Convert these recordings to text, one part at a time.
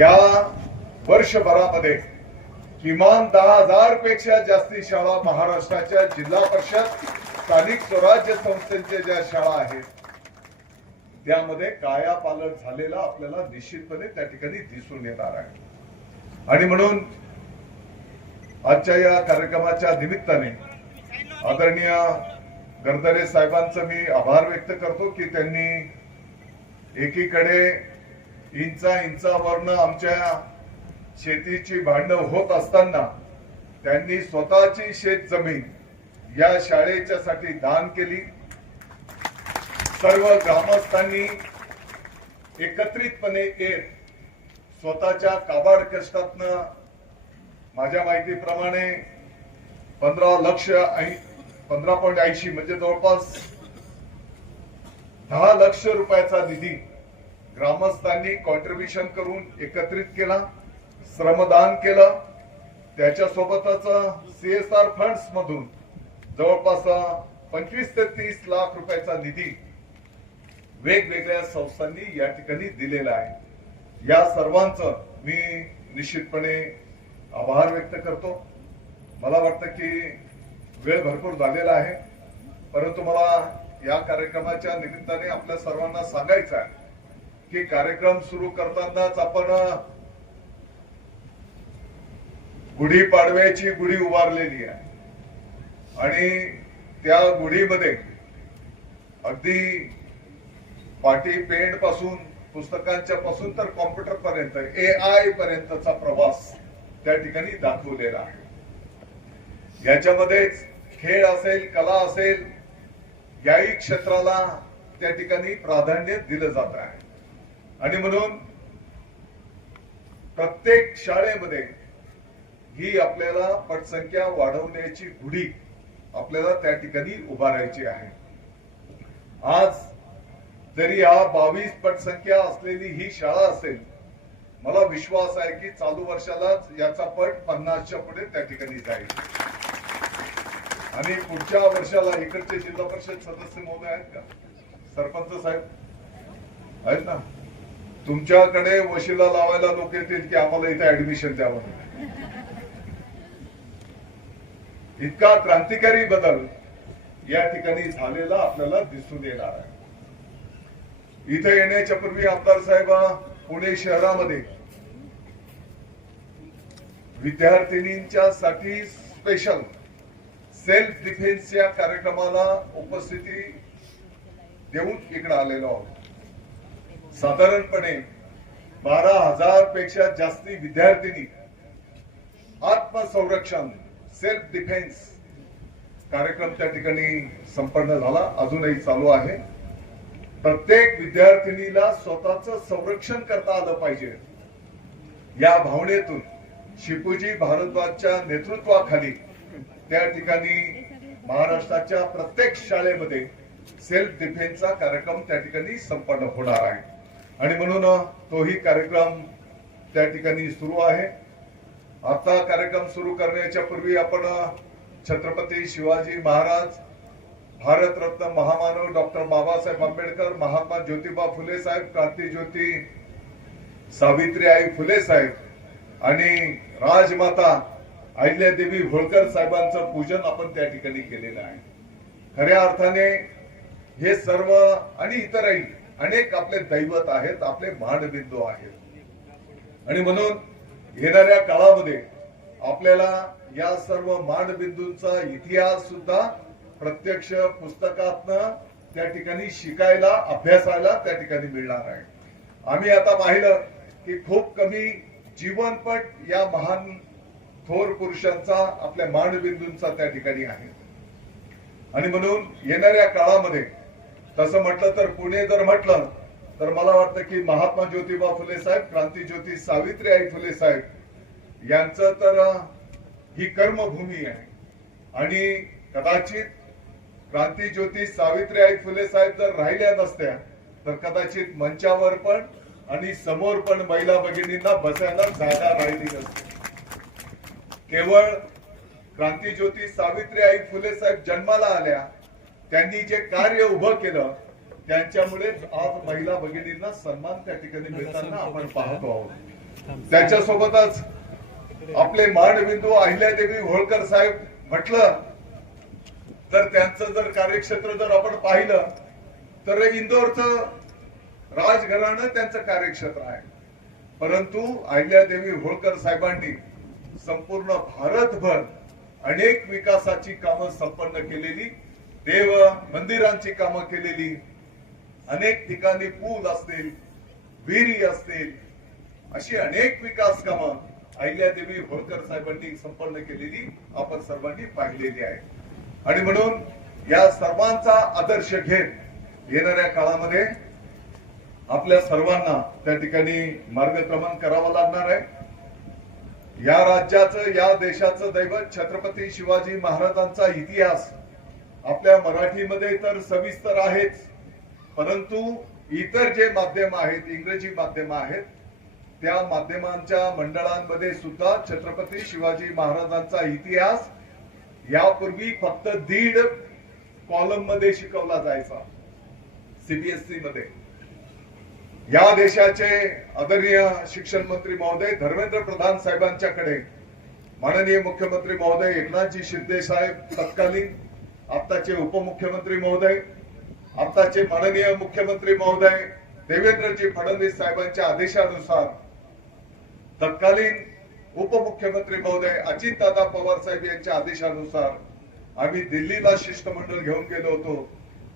या वर्षभरामध्ये किमान 10,000 पेक्षा जास्ती शाळा महाराष्ट्राच्या जिल्हा परिषद स्थानिक स्वराज्य संस्थेच्या ज्या शाळा आहेत त्यामध्ये कायापालट झालेला आपल्याला निश्चितपणे त्या ठिकाणी दिसून येणार आहे। आणि म्हणून आजच्या या कार्यक्रमाच्या निमित्ताने आदरणीय गरदरे साहेबांचं मी आभार व्यक्त करतो की त्यांनी एकीकडे इंचावरनं आमच्या शेतीची भांडण होत असताना त्यांनी स्वतःची शेत जमीन या शाळेच्यासाठी दान केली। सर्व ग्रामस्थांनी एकत्रितपणे येत स्वतःच्या काबाड कष्टातनं माझ्या माहितीप्रमाणे 15.80 म्हणजे जवळपास 10 लाख रुपयाचा निधी ग्रामस्थांनी कॉन्ट्रीब्युशन करून एकत्रित केला, श्रमदान केलं। त्याच्यासोबतच CSR फंड्स मधून जवळपास 25 ते 30 लाख रुपयाचा निधी वेगवेगळ्या संस्थांनी या ठिकाणी दिलेला आहे। या सर्वांचं मी निश्चितपणे आभार व्यक्त करतो। मला वाटतं की वेळ भरपूर झालेला आहे, परंतु मला या कार्यक्रमाच्या निमित्ताने आपल्या सर्वांना सांगायचं आहे की कार्यक्रम सुरू करतानाच आपण गुढीपाडव्याची गुढी उभारलेली आहे आणि त्या गुढीमध्ये अगदी पाटी पेंट पासून पुस्तकांच्या पासून तर कॉम्प्युटर पर्यंत AI पर्यंतचा प्रवास त्या ठिकाणी दाखवलेला आहे। याच्यामध्येच खेळ असेल, कला असेल, याही क्षेत्राला त्या ठिकाणी प्राधान्य दिलं जात आहे। आणि म्हणून प्रत्येक शाळेमध्ये ही आपल्याला पटसंख्या वाढवण्याची गुढी आपल्याला त्या ठिकाणी उभारायची आहे। आज जरी हा 22 पटसंख्या असलेली ही शाळा असेल, मला विश्वास आहे की चालू वर्षालाच याचा पट 50च्या पुढे त्या ठिकाणी जाईल आणि पुढच्या वर्षाला इकडचे जिल्हा परिषद सदस्य महोदय आहेत का, सरपंच साहेब आहेत ना, तुमच्याकडे वशिला लावायला लोक येतील की आम्हाला इथे ऍडमिशन द्यावं। इतका क्रांतिकारी बदल या ठिकाणी झालेला आपल्याला दिसून येणार आहे। इथे येण्याच्या पूर्वी आमदार साहेब पुणे शहरामध्ये विद्यार्थिनींच्या साठी स्पेशल सेल्फ डिफेन्स या कार्यक्रमाला उपस्थिती देऊन इकडे आलेलो आहोत। साधारणपणे 12,000 पेक्षा जास्ती विद्यार्थिनी आत्मसंरक्षण सेल्फ डिफेन्स कार्यक्रम त्या ठिकाणी संपन्न झाला, अजूनही चालू आहे। प्रत्येक विद्यार्थिनीला स्वतःचं संरक्षण करता आलं पाहिजे या भावनेतून शिपूजी भारद्वाजच्या नेतृत्वाखाली त्या ठिकाणी महाराष्ट्राच्या प्रत्येक शाळेमध्ये सेल्फ डिफेन्सचा कार्यक्रम त्या ठिकाणी संपन्न होणार आहे आणि म्हणून तोही कार्यक्रम त्या ठिकाणी सुरू आहे। आता कार्यक्रम सुरू करण्याच्या पूर्वी आपण छत्रपती शिवाजी महाराज, भारतरत्न महामानव डॉक्टर बाबासाहेब आंबेडकर, महात्मा ज्योतिबा फुले साहेब, क्रांतीज्योती सावित्रीबाई फुले साहेब आणि राजमाता अहिल्यादेवी होळकर साहेबांचं पूजन आपण त्या ठिकाणी केलेलं आहे। खऱ्या अर्थाने हे सर्व आणि इतरही अनेक आपले दैवत आहेत, आपले मानबिंदू आहेत आणि म्हणून येणाऱ्या काळामध्ये आपल्याला या सर्व मानबिंदूंचा इतिहास सुद्धा प्रत्यक्ष पुस्तकातनं त्या ठिकाणी शिकायला, अभ्यासायला त्या ठिकाणी मिळणार आहे। आम्ही आता पाहिलं की खूप कमी जीवनपट या महान थोर पुरुषांचा, आपल्या मानबिंदूंचा त्या ठिकाणी आहे आणि म्हणून येणाऱ्या काळामध्ये तसं म्हटलं तर पुणे जर म्हटलं तर मला वाटतं की महात्मा ज्योतिबा फुले साहेब, क्रांतीज्योती सावित्रीबाई फुले साहेब यांचं तर ही कर्मभूमी आहे आणि कदाचित क्रांतीज्योती सावित्रीबाई फुले साहेब जर राहिल्या नसत्या तर कदाचित मंचावर पण आणि समोर पण महिला भगिनींना बसायला जागा राहिली नसती। केवळ क्रांतीज्योती सावित्रीबाई फुले साहेब जन्माला आल्या, त्यांनी जे कार्य उभं केलं त्यांच्यामुळे आज महिला भगिनींना सन्मान त्या ठिकाणी मिळताना आपण पाहतो आहोत। त्याच्यासोबतच आपले मानबिंदू अहिल्यादेवी होळकर साहेब म्हटलं तर त्यांचं जर कार्यक्षेत्र जर आपण पाहिलं तर इंदोरचं राजघराणं त्यांचं कार्यक्षेत्र आहे. परंतु अहिल्यादेवी होळकर साहेबांनी संपूर्ण भारतभर अनेक विकासाची कामं संपन्न केलेली, देव मंदिरांची कामं केलेली, अनेक ठिकाणी पूल असतील, विहिरी असतील, अशी अनेक विकास कामं अहिल्यादेवी होळकर साहेबांनी संपन्न केलेली आपण सर्वांनी पाहिलेली आहे. आणि म्हणून या सर्वांचा आदर्श घेत येणाऱ्या काळामध्ये आपल्या सर्वांना त्या ठिकाणी मार्गक्रमण करावं लागणार आहे. या राज्याचं, या देशाचं दैवत छत्रपती शिवाजी महाराजांचा इतिहास आपल्या मराठीमध्ये तर सविस्तर आहेच, परंतु इतर जे माध्यम आहेत, इंग्रजी माध्यम आहेत, त्या माध्यमांच्या मंडळांमध्ये सुद्धा छत्रपती शिवाजी महाराजांचा इतिहास यापूर्वी फक्त 1.5 कॉलम मध्ये शिकवला जायचा सीबीएसई मध्ये. या देशाचे आदरणीय शिक्षण मंत्री महोदय धर्मेंद्र प्रधान साहेबांच्याकडे माननीय मुख्यमंत्री महोदय एकनाथजी शिंदे साहेब, तत्कालीन आताचे उपमुख्यमंत्री महोदय, आताचे माननीय मुख्यमंत्री महोदय देवेंद्रजी फडणवीस साहेबांच्या आदेशानुसार तत्कालीन उपमुख्यमंत्री महोदय अजितदादा पवार साहेब यांच्या आदेशानुसार आम्ही दिल्लीला शिष्टमंडळ घेऊन गेलो होतो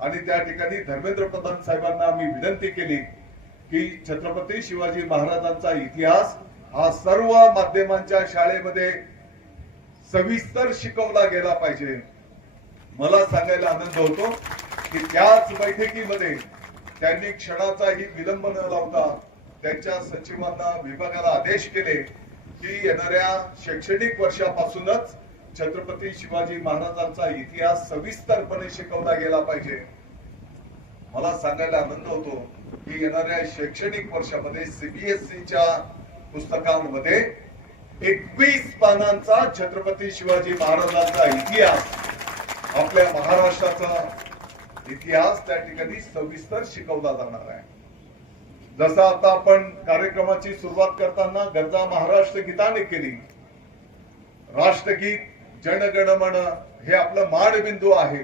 आणि त्या ठिकाणी धर्मेंद्र प्रधान साहेबांना आम्ही विनंती केली की छत्रपती शिवाजी महाराजांचा इतिहास हा सर्व माध्यमांच्या शाळेमध्ये सविस्तर शिकवला गेला पाहिजे. मला सांगायला आनंद होतो की त्याच बैठकीमध्ये त्यांनी क्षणाचाही विलंब न लावता त्यांच्या सचिवांना, विभागाला आदेश केले की येणाऱ्या शैक्षणिक वर्षापासूनच छत्रपती शिवाजी महाराजांचा इतिहास सविस्तरपणे शिकवला गेला पाहिजे. मला सांगायला आनंद होतो की येणाऱ्या शैक्षणिक वर्षामध्ये सीबीएसईच्या पुस्तकांमध्ये 21 पानांचा छत्रपती शिवाजी महाराजांचा इतिहास, आपल्या महाराष्ट्राचा इतिहास त्या ठिकाणी सविस्तर शिकवला जाणार आहे. जसं आता आपण कार्यक्रमाची सुरुवात करताना गरजा महाराष्ट्र गीताने केली. राष्ट्रगीत जनगणमन हे आपलं मानबिंदू आहे.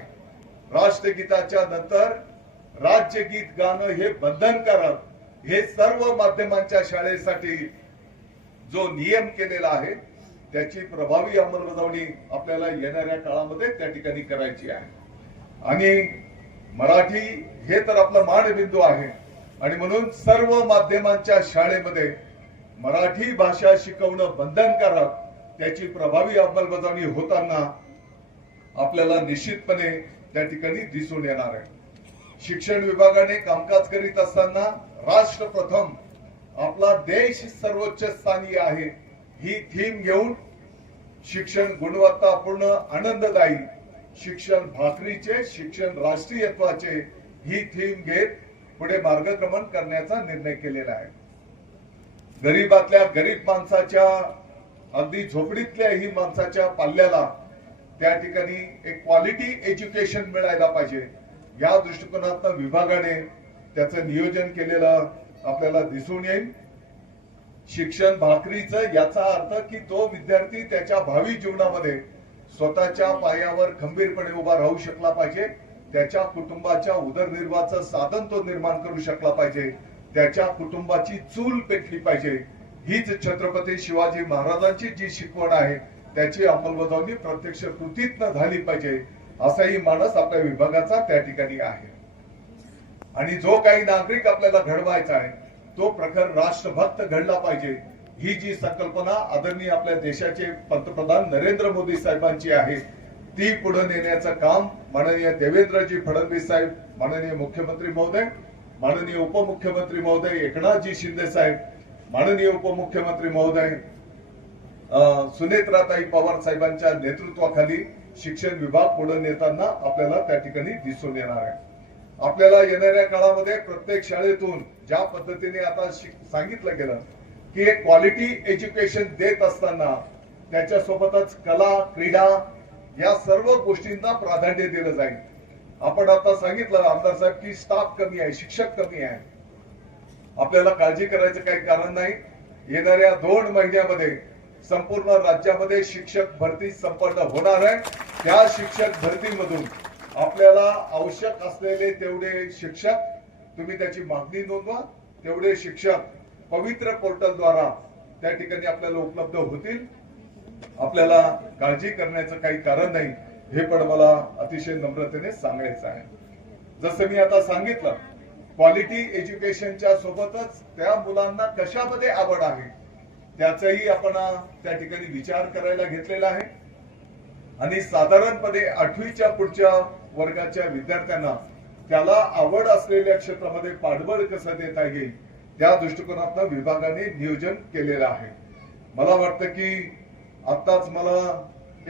राष्ट्रगीताच्या नंतर राज्यगीत गाणं हे बंधनकारक, हे सर्व माध्यमांच्या शाळेसाठी जो नियम केलेला आहे त्याची प्रभावी अंमलबजावणी आपल्याला येणाऱ्या काळामध्ये त्या ठिकाणी करायची आहे. आणि मराठी हे तर आपलं मानबिंदू आहे आणि म्हणून सर्व माध्यमांच्या शाळेमध्ये मराठी भाषा शिकवणं बंधनकारक, त्याची प्रभावी अंमलबजावणी होताना आपल्याला निश्चितपणे त्या ठिकाणी दिसून येणार आहे. शिक्षण विभागाने कामकाज करीत असताना राष्ट्र प्रथम, आपला देश सर्वोच्च स्थानी आहे, ही थीम घेऊन शिक्षण गुणवत्तापूर्ण, आनंददायी, शिक्षण भाकरीचे, शिक्षण राष्ट्रीयत्वाचे ही थीम घेत पुढे मार्गक्रमण करण्याचा निर्णय केलेला आहे. गरीबातल्या गरीब माणसाच्या, अगदी झोपडीतल्याही माणसाच्या पाल्याला त्या ठिकाणी एक क्वालिटी एज्युकेशन मिळायला पाहिजे, या दृष्टिकोनातून विभागाने त्याचं नियोजन केलेलं आपल्याला दिसून येईल. शिक्षण भाकरीचं याचा अर्थ की तो विद्यार्थी त्याच्या भावी जीवनामध्ये स्वतःच्या पायावर खंबीरपणे उभा राहू शकला पाहिजे, त्याच्या कुटुंबाच्या उदरनिर्वाहाचं साधन तो निर्माण करू शकला पाहिजे, त्याच्या कुटुंबाची चूल पेटली पाहिजे. हीच छत्रपती शिवाजी महाराजांची जी शिकवण आहे त्याची अंमलबजावणी प्रत्यक्ष कृतीतनं झाली पाहिजे, असाही मानस आपल्या विभागाचा त्या ठिकाणी आहे. आणि जो काही नागरिक आपल्याला घडवायचा आहे तो प्रखर राष्ट्रभक्त घडला पाहिजे, ही जी संकल्पना आदरणीय आपल्या देशाचे पंतप्रधान नरेंद्र मोदी साहेबांची आहे, ती पुढे नेण्याचं काम माननीय देवेंद्रजी फडणवीस साहेब, माननीय मुख्यमंत्री महोदय, माननीय उपमुख्यमंत्री महोदय एकनाथजी शिंदे साहेब, माननीय उपमुख्यमंत्री महोदय सुनेत्राताई पवार साहेबांच्या नेतृत्वाखाली शिक्षण विभाग पुढे नेताना आपल्याला त्या ठिकाणी दिसून येणार आहे. आपल्याला येणाऱ्या काळामध्ये प्रत्येक शाळेतून ज्या पद्धतीने आता सांगितलं गेलं की एक क्वालिटी एज्युकेशन देत असताना त्याच्यासोबतच कला, क्रीडा या सर्व गोष्टींना प्राधान्य दिलं जाईल. आपण आता सांगितलं आमदार साहेब की स्टाफ कमी आहे, शिक्षक कमी आहे. आपल्याला काळजी करायचं काही कारण नाही. येणाऱ्या 2 महिन्यामध्ये संपूर्ण राज्यामध्ये शिक्षक भरती संपन्न होणार आहे। त्या शिक्षक भरतीमधून आपल्याला आवश्यक असलेले तेवढे शिक्षक तुम्ही त्याची मागणी नोंदवा, तेवढे शिक्षक पवित्र पोर्टलद्वारा त्या ठिकाणी आपल्याला उपलब्ध होतील। आपल्याला काळजी करण्याचं काही कारण नाही, हे पण मला अतिशय नम्रतेने सांगायचं आहे। जसं मी आता सांगितलं, क्वालिटी एज्युकेशनच्या सोबतच त्या मुलांना कशामध्ये आवड आहे त्याचाही आपण त्या ठिकाणी विचार करायला घेतलेला आहे। आणि साधारणपणे 8वीच्या पुढच्या वर्गाच्या विद्यार्थ्यांना त्याला आवड असलेल्या क्षेत्रामध्ये पाठबळ कसं देता येईल त्या दृष्टिकोनातून विभागाने नियोजन केलेलं आहे। मला वाटतं की आताच मला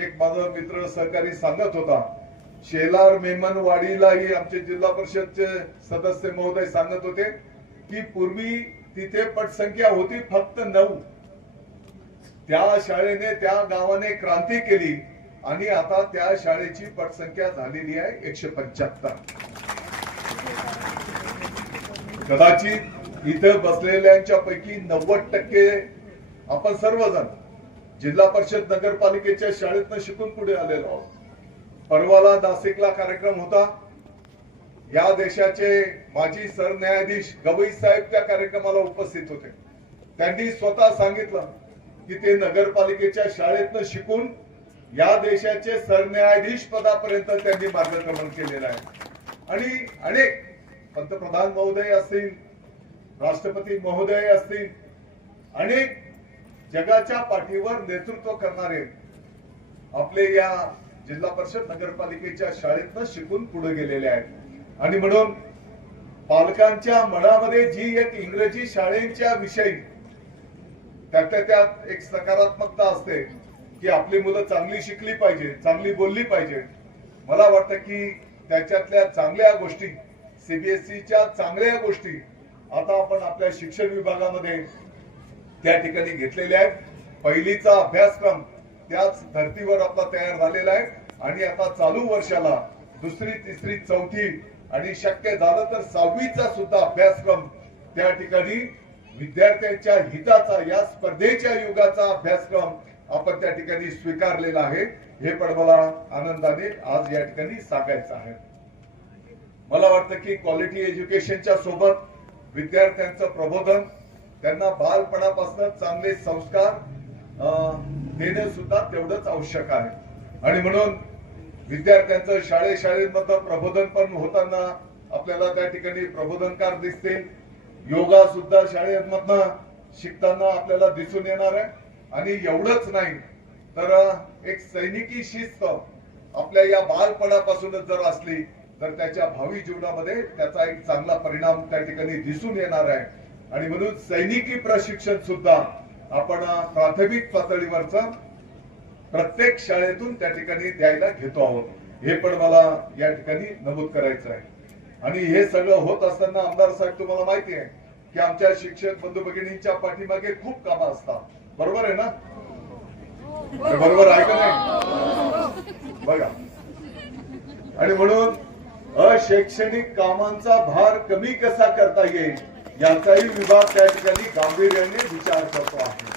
एक माझा मित्र सहकारी सांगत होता, शेलार मेमनवाडीलाही आमचे जिल्हा परिषदचे सदस्य महोदय सांगत होते की पूर्वी तिथे पटसंख्या होती फक्त 9। त्या शाळेने त्या गावाने क्रांती केली आणि आता त्या शाळेची पटसंख्या झालेली आहे 175। कदाचित इथे बसलेल्यांच्या पैकी 90% आपण सर्वजण जिल्हा परिषद नगरपालिकेच्या शाळेतनं शिकून पुढे आलेलो आहोत। परवाला नाशिकला कार्यक्रम होता, या देशाचे माजी सरन्यायाधीश गवई साहेब त्या कार्यक्रमाला उपस्थित होते। त्यांनी स्वतः सांगितलं की ते नगरपालिकेच्या शाळेतनं शिकून या देशाचे सरन्यायाधीश पदापर्यंत त्यांनी मार्गक्रमण केलेलं आहे। आणि अनेक पंतप्रधान महोदय असतील, राष्ट्रपती महोदय असतील, अनेक जगाच्या पाठीवर नेतृत्व करणारे आपले या जिल्हा परिषद नगरपालिकेच्या शाळेतनं शिकून पुढे गेलेले आहेत। आणि म्हणून पालकांच्या मनामध्ये जी एक इंग्रजी शाळेच्या विषयी त्यात एक सकारात्मकता असते की आपली मुलं चांगली शिकली पाहिजे, चांगली बोलली पाहिजे। मला वाटतं की त्याच्यातल्या चांगल्या गोष्टी, सीबीएसईच्या चांगल्या गोष्टी आता आपण आपल्या शिक्षण विभागामध्ये त्या ठिकाणी घेतलेल्या आहेत। पहिलीचा अभ्यासक्रम त्याच धर्तीवर आपला तयार झालेला आहे आणि आता चालू वर्षाला 2री, 3री, 4थी आणि शक्य झालं तर 6वीचा सुद्धा अभ्यासक्रम त्या ठिकाणी विद्यार्थ्यांच्या हिताचा, या स्पर्धेच्या युगाचा अभ्यासक्रम आपण त्या ठिकाणी स्वीकारलेला आहे। हे पण मला आनंदाने आज या ठिकाणी सांगायचं आहे। मला वाटतं की क्वालिटी एज्युकेशनच्या सोबत विद्यार्थ्यांचं प्रबोधन, त्यांना बालपणापासून चांगले संस्कार देणे सुद्धा तेवढंच आवश्यक आहे। आणि म्हणून विद्यार्थ्यांचं शाळेमधलं प्रबोधन पण होताना आपल्याला त्या ठिकाणी प्रबोधनकार दिसतील। योगा सुद्धा शाळेमधनं शिकताना आपल्याला दिसून येणार आहे। आणि एवढंच नाही तर एक सैनिकी शिस्त आपल्या या बालपणापासूनच जर असली तर त्याच्या भावी जीवनामध्ये त्याचा एक चांगला परिणाम त्या ठिकाणी दिसून येणार आहे। आणि म्हणून सैनिकी प्रशिक्षण सुद्धा आपण प्राथमिक पातळीवरचं प्रत्येक शाळेतून त्या ठिकाणी द्यायला घेतो आहोत, हे पण मला या ठिकाणी नमूद करायचं आहे। आणि हे सगळं होत असताना आमदार साहेब, तुम्हाला माहिती आहे की आमच्या शिक्षक बंधू भगिनींच्या पाठीमागे खूप कामं असतात, बरोबर आहे ना? बरोबर आहे का नाही? बघा, आणि म्हणून अशैक्षणिक कामांचा भार कमी कसा करता येईल याचाही विभाग त्या ठिकाणी गांभीर्याने विचार करतो आहे।